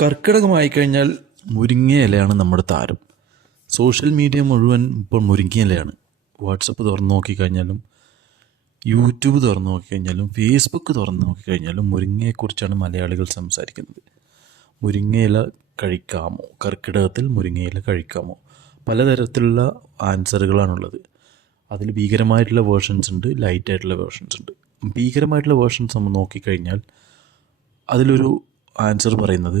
കർക്കിടകമായി കഴിഞ്ഞാൽ മുരിങ്ങയിലയാണ് നമ്മുടെ താരം. സോഷ്യൽ മീഡിയ മുഴുവൻ ഇപ്പോൾ മുരിങ്ങയിലയാണ്. വാട്സപ്പ് തുറന്ന് നോക്കിക്കഴിഞ്ഞാലും യൂട്യൂബ് തുറന്ന് നോക്കിക്കഴിഞ്ഞാലും ഫേസ്ബുക്ക് തുറന്ന് നോക്കിക്കഴിഞ്ഞാലും മുരിങ്ങയെക്കുറിച്ചാണ് മലയാളികൾ സംസാരിക്കുന്നത്. മുരിങ്ങയില കഴിക്കാമോ, കർക്കിടകത്തിൽ മുരിങ്ങയില കഴിക്കാമോ? പലതരത്തിലുള്ള ആൻസറുകളാണുള്ളത്. അതിൽ ഭീകരമായിട്ടുള്ള വേർഷൻസ് ഉണ്ട്, ലൈറ്റായിട്ടുള്ള വേർഷൻസ് ഉണ്ട്. ഭീകരമായിട്ടുള്ള വേർഷൻസ് നമ്മൾ നോക്കിക്കഴിഞ്ഞാൽ അതിലൊരു ആൻസർ പറയുന്നത്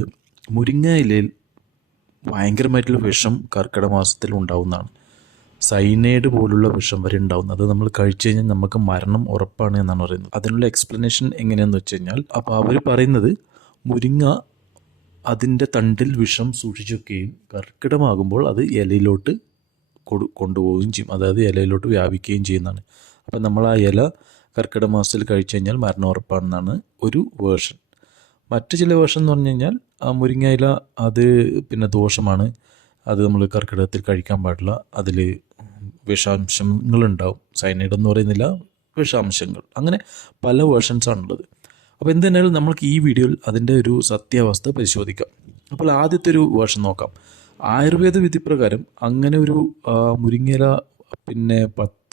മുരിങ്ങ ഇലയിൽ ഭയങ്കരമായിട്ടുള്ള വിഷം കർക്കിടക മാസത്തിൽ ഉണ്ടാവുന്നതാണ്. സൈനൈഡ് പോലുള്ള വിഷം വരെ ഉണ്ടാവുന്നത്. അത് നമ്മൾ കഴിച്ചു കഴിഞ്ഞാൽ നമുക്ക് മരണം ഉറപ്പാണ് എന്നാണ് പറയുന്നത്. അതിനുള്ള എക്സ്പ്ലനേഷൻ എങ്ങനെയാണെന്ന് വെച്ച് കഴിഞ്ഞാൽ, അപ്പോൾ അവർ പറയുന്നത് മുരിങ്ങ അതിൻ്റെ തണ്ടിൽ വിഷം സൂക്ഷിച്ചു വെക്കുകയും കർക്കിടമാകുമ്പോൾ അത് ഇലയിലോട്ട് കൊണ്ടുപോവുകയും ചെയ്യും. അതായത് ഇലയിലോട്ട് വ്യാപിക്കുകയും ചെയ്യുന്നതാണ്. അപ്പം നമ്മൾ ആ ഇല കർക്കിടക മാസത്തിൽ കഴിച്ചു കഴിഞ്ഞാൽ മരണം ഉറപ്പാണെന്നാണ് ഒരു വേർഷൻ. മറ്റ് ചില വേർഷൻ എന്ന് പറഞ്ഞു കഴിഞ്ഞാൽ മുരിങ്ങയില അത് പിന്നെ ദോഷമാണ്, അത് നമ്മൾ കർക്കിടകത്തിൽ കഴിക്കാൻ പാടില്ല, അതിൽ വിഷാംശങ്ങളുണ്ടാവും. സൈനൈഡ് എന്ന് പറയുന്നില്ല, വിഷാംശങ്ങൾ. അങ്ങനെ പല വേർഷൻസാണുള്ളത്. അപ്പോൾ എന്തുതന്നെയാലും നമ്മൾക്ക് ഈ വീഡിയോയിൽ അതിൻ്റെ ഒരു സത്യാവസ്ഥ പരിശോധിക്കാം. അപ്പോൾ ആദ്യത്തെ ഒരു വേർഷൻ നോക്കാം. ആയുർവേദ വിധിപ്രകാരം അങ്ങനെ ഒരു മുരിങ്ങയില പിന്നെ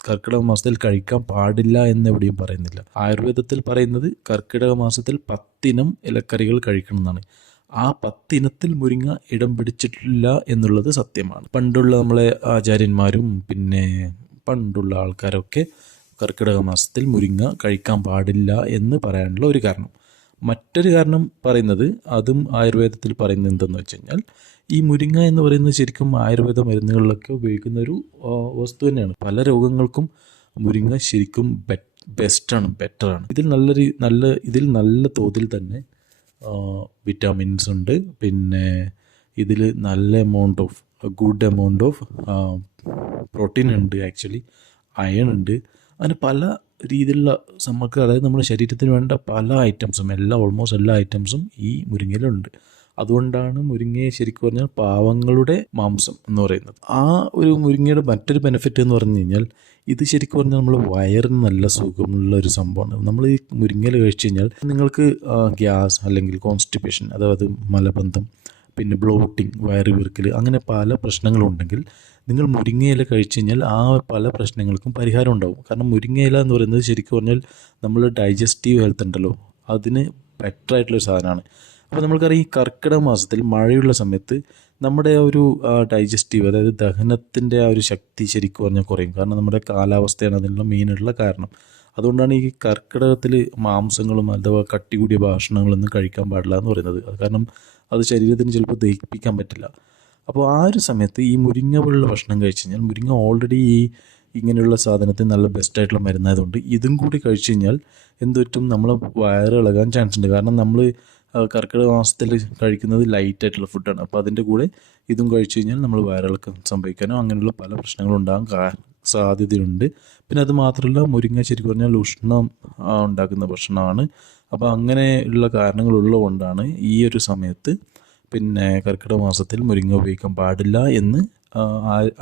കർക്കിടക മാസത്തിൽ കഴിക്കാൻ പാടില്ല എന്നെവിടെയും പറയുന്നില്ല. ആയുർവേദത്തിൽ പറയുന്നത് കർക്കിടക മാസത്തിൽ 10 ഇനം ഇലക്കറികൾ കഴിക്കണമെന്നാണ്. ആ 10 ഇനത്തിൽ മുരിങ്ങ ഇടം പിടിച്ചിട്ടില്ല എന്നുള്ളത് സത്യമാണ്. പണ്ടുള്ള നമ്മളെ ആചാര്യന്മാരും പിന്നെ പണ്ടുള്ള ആൾക്കാരൊക്കെ കർക്കിടക മാസത്തിൽ മുരിങ്ങ കഴിക്കാൻ പാടില്ല എന്ന് പറയാനുള്ള ഒരു കാരണം. മറ്റൊരു കാരണം പറയുന്നത്, അതും ആയുർവേദത്തിൽ പറയുന്നത് എന്തെന്ന് വെച്ച് കഴിഞ്ഞാൽ, ഈ മുരിങ്ങ എന്ന് പറയുന്നത് ശരിക്കും ആയുർവേദ മരുന്നുകളിലൊക്കെ ഉപയോഗിക്കുന്ന ഒരു വസ്തു തന്നെയാണ്. പല രോഗങ്ങൾക്കും മുരിങ്ങ ശരിക്കും ബെറ്ററാണ്. ഇതിൽ നല്ല തോതിൽ തന്നെ വിറ്റാമിൻസ് ഉണ്ട്. പിന്നെ ഇതിൽ നല്ല ഗുഡ് എമൗണ്ട് ഓഫ് പ്രോട്ടീൻ ഉണ്ട്, ആക്ച്വലി അയൺ ഉണ്ട്. അങ്ങനെ പല രീതിയിലുള്ള നമുക്ക്, അതായത് നമ്മുടെ ശരീരത്തിന് വേണ്ട പല ഐറ്റംസും ഓൾമോസ്റ്റ് എല്ലാ ഐറ്റംസും ഈ മുരിങ്ങയിലുണ്ട്. അതുകൊണ്ടാണ് മുരിങ്ങയെ ശരിക്കും പറഞ്ഞാൽ പാവങ്ങളുടെ മാംസം എന്ന് പറയുന്നത്. ആ ഒരു മുരിങ്ങയുടെ മറ്റൊരു ബെനിഫിറ്റ് എന്ന് പറഞ്ഞു കഴിഞ്ഞാൽ, ഇത് ശരിക്കും പറഞ്ഞാൽ നമ്മൾ വയറിന് നല്ല സുഖമുള്ള ഒരു സംഭവമാണ്. നമ്മൾ ഈ മുരിങ്ങയില കഴിച്ചു കഴിഞ്ഞാൽ നിങ്ങൾക്ക് ഗ്യാസ് അല്ലെങ്കിൽ കോൺസ്റ്റിപ്പേഷൻ, അതായത് മലബന്ധം, പിന്നെ ബ്ലോട്ടിങ്, വയറ് വീർക്കൽ, അങ്ങനെ പല പ്രശ്നങ്ങളുണ്ടെങ്കിൽ നിങ്ങൾ മുരിങ്ങയില കഴിച്ചു കഴിഞ്ഞാൽ ആ പല പ്രശ്നങ്ങൾക്കും പരിഹാരം ഉണ്ടാവും. കാരണം മുരിങ്ങയില എന്ന് പറയുന്നത് ശരിക്കും പറഞ്ഞാൽ നമ്മൾ ഡൈജസ്റ്റീവ് ഹെൽത്ത് ഉണ്ടല്ലോ, അതിന് ബെറ്ററായിട്ടുള്ളൊരു സാധനമാണ്. അപ്പോൾ നമ്മൾക്കറിയാം, ഈ കർക്കിടക മാസത്തിൽ മഴയുള്ള സമയത്ത് നമ്മുടെ ആ ഒരു ഡൈജസ്റ്റീവ്, അതായത് ദഹനത്തിൻ്റെ ആ ഒരു ശക്തി ശരിക്കും പറഞ്ഞാൽ കുറയും. കാരണം നമ്മുടെ കാലാവസ്ഥയാണ് അതിനുള്ള മെയിനായിട്ടുള്ള കാരണം. അതുകൊണ്ടാണ് ഈ കർക്കിടകത്തിൽ മാംസങ്ങളും അഥവാ കട്ടി കൂടിയ ഭക്ഷണങ്ങളൊന്നും കഴിക്കാൻ പാടില്ല എന്ന് പറയുന്നത്. കാരണം അത് ശരീരത്തിന് ചിലപ്പോൾ ദഹിപ്പിക്കാൻ പറ്റില്ല. അപ്പോൾ ആ ഒരു സമയത്ത് ഈ മുരിങ്ങ പോലുള്ള ഭക്ഷണം കഴിച്ചു കഴിഞ്ഞാൽ, മുരിങ്ങ ഓൾറെഡി ഈ ഇങ്ങനെയുള്ള സാധനത്തിന് നല്ല ബെസ്റ്റായിട്ടുള്ള മരുന്നായതുകൊണ്ട് ഇതും കൂടി കഴിച്ചു കഴിഞ്ഞാൽ എന്ത് പറ്റും, നമ്മൾ വയറ് ഇളകാൻ ചാൻസ് ഉണ്ട്. കാരണം നമ്മൾ കർക്കിടക മാസത്തിൽ കഴിക്കുന്നത് ലൈറ്റായിട്ടുള്ള ഫുഡാണ്. അപ്പോൾ അതിൻ്റെ കൂടെ ഇതും കഴിച്ചു കഴിഞ്ഞാൽ നമ്മൾ വയറിളക്കം സംഭവിക്കാനോ അങ്ങനെയുള്ള പല പ്രശ്നങ്ങളും ഉണ്ടാകാൻ സാധ്യതയുണ്ട്. പിന്നെ അത് മാത്രമല്ല, മുരിങ്ങ ശരിക്കും പറഞ്ഞാൽ ഉഷ്ണം ഉണ്ടാക്കുന്ന ഭക്ഷണമാണ്. അപ്പോൾ അങ്ങനെയുള്ള കാരണങ്ങളുള്ളതുകൊണ്ടാണ് ഈ ഒരു സമയത്ത് പിന്നെ കർക്കിടക മാസത്തിൽ മുരിങ്ങ ഉപയോഗിക്കാൻ പാടില്ല എന്ന്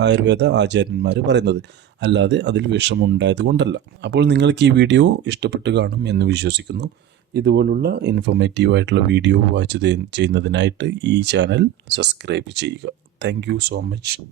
ആയുർവേദ ആചാര്യന്മാർ പറയുന്നത്. അല്ലാതെ അതിൽ വിഷമുണ്ടായത് കൊണ്ടല്ല. അപ്പോൾ നിങ്ങൾക്ക് ഈ വീഡിയോ ഇഷ്ടപ്പെട്ട് കാണും എന്ന് വിശ്വസിക്കുന്നു. ഇതുപോലുള്ള ഇൻഫോർമേറ്റീവായിട്ടുള്ള വീഡിയോ വാച്ച് ചെയ്യുന്നതിനായിട്ട് ഈ ചാനൽ സബ്സ്ക്രൈബ് ചെയ്യുക. Thank you so much.